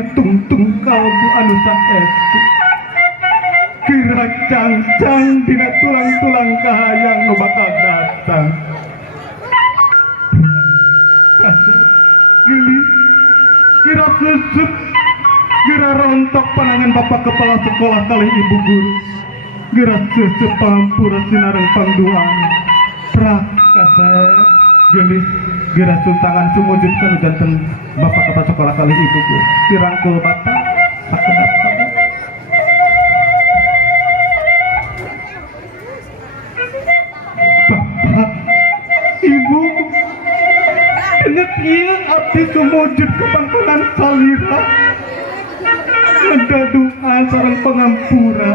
dina tungtung kalbu anu saestu kira cangcang dina tulang-tulang kahayang nu bakal datang kasep gelis kira susut kira rontok panangan bapak kepala sekolah kali ibu guru kira susut pampura sinareng pangduan prak kasep gelis kira sultangan sumujudkan janten bapak kepala sekolah kali ibu guru dirangkul bapak sakedap ibu inget iya abdi sumujud ke pangkulan salira ngedadoa sareng pengampura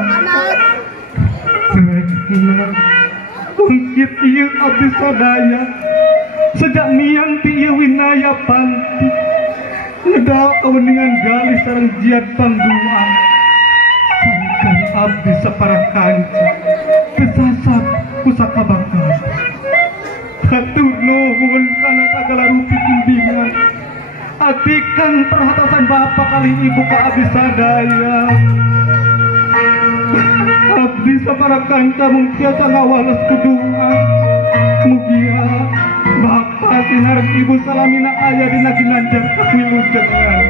Rekna kungkit iya abdi sadaya sejak niang ti iya winaya panti ngedal keweningan gali sareng jiat pangduan sangkan abdi separa kanca kesasap pusaka bakal hatur nuhun kana sagala rupi bimbingan atikan perhatasan bapak kali ibu ka abdi sadaya abdi sapara kanca mung tiasa ngawales kedua mugia bapak sinareng ibu salamina aya dina ginanjar kawilujengan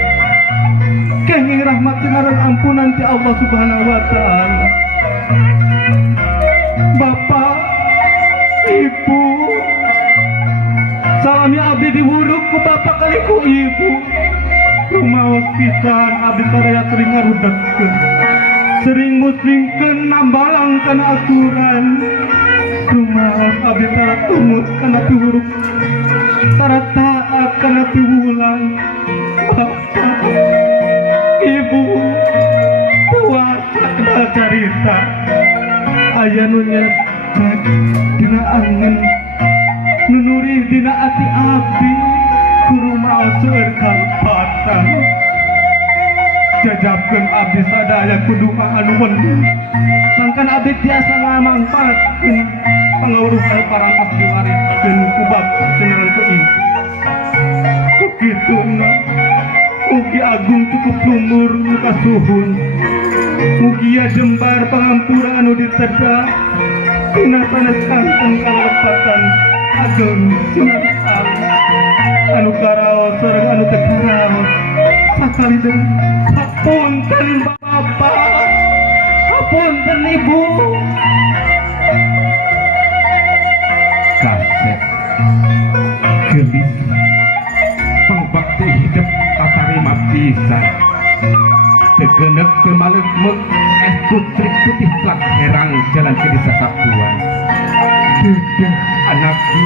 kenging rahmat sinareng ampunan ti Allah subhanahu wa ta'ala bapak ibu salami abdi diwuruk ku bapak kali ku ibu rumaos pisan abdi sadaya sering ngarudekeun sering muslingkeun nambalang kana aturan rumaos abdi tara tumut kana piwuruk tara taat kana piwulang bapak ibu puasa kada carita aya nu nyecek dina angen nunuri dina ati abdi kurumaos seueur kalpatan jajabkeun abdi sadaya kudu anu wenang sangkan abdi tiasa ngamangpaatkeun pangawruhan parantos diwariskeun ku bapak sinareng ku ibu kukituna mugi agung cukup lumur nu kasuhun mugia jembar pangampura anu ditedak tina sanes kanten kalepatan ageng sinareng Allah anu karaos sareng anu teu karaos sakali deui hapunten bapak hapunten ibu kasep gelis pangbakti hidup katarima pisan tegenek kemalegmeg es putri putih plak herang jalan ke desa Sapuan dedeh anakku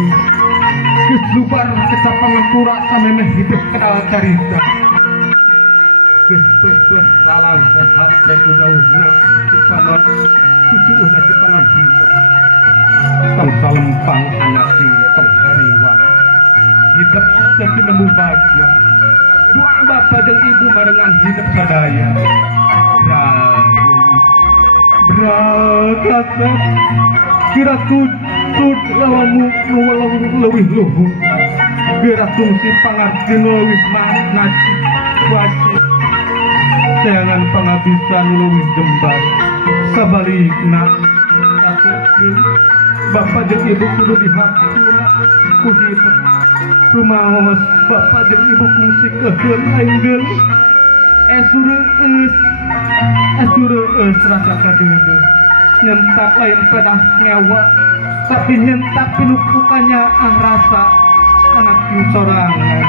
geus lubar keca pangampura samemeh hidup kenal carita geus teuh lalang sehat dan udahna dipanon tujuhna dipanon hidup tong salempang anak tong hariwang hidup dan tinemu bahagia doa bapak dan ibu barengan hidup sadaya berat kira tutut lawamu lewih luhur kira fungsi pangarti lewih makna wajib sayangan pangabisan lewih jembar sabalikna bapak jeung ibu kudu dihapura ku hidup rumaos bapak jeung ibu fungsi keheun aing geus esureueus rasa kadeudeut nyentak lain pedah nyawa tapi nyentak pinupukannya rasa anak sorangan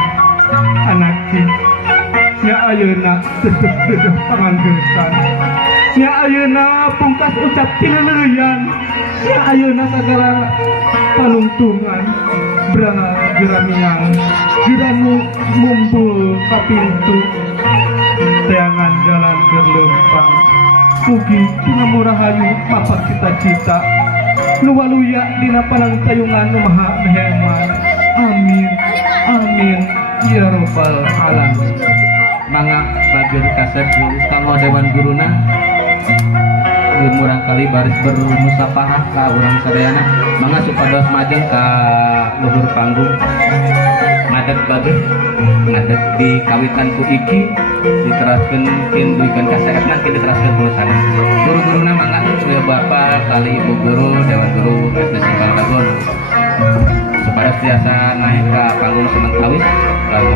anak nya ayeuna dedeh panganggesan nya ayeuna pungkas ucap tileuyan nya ayeuna sagala panuntungan geramiang giramu mumpul ka pintu teangan jalan berlempang mugi tina murahayu mapak cita-cita nu waluya dina panangtayungan nu maha meheman amin amin ya rabbal alamin mangga bageur kasep kanggo dewan guruna murang kali baris bermusafahah ka urang sadayana mangga supados majeng ka luhur panggung ngadet babe ngadet di kawitanku iki diteraskeun kin duikeun kasaep nang kin diteraskeun tulisan guru-guru nama nggak ya bapak kali ibu guru dewan guru SD Singkal Dagon supaya setiasa naik ke panggung Semangkawis lalu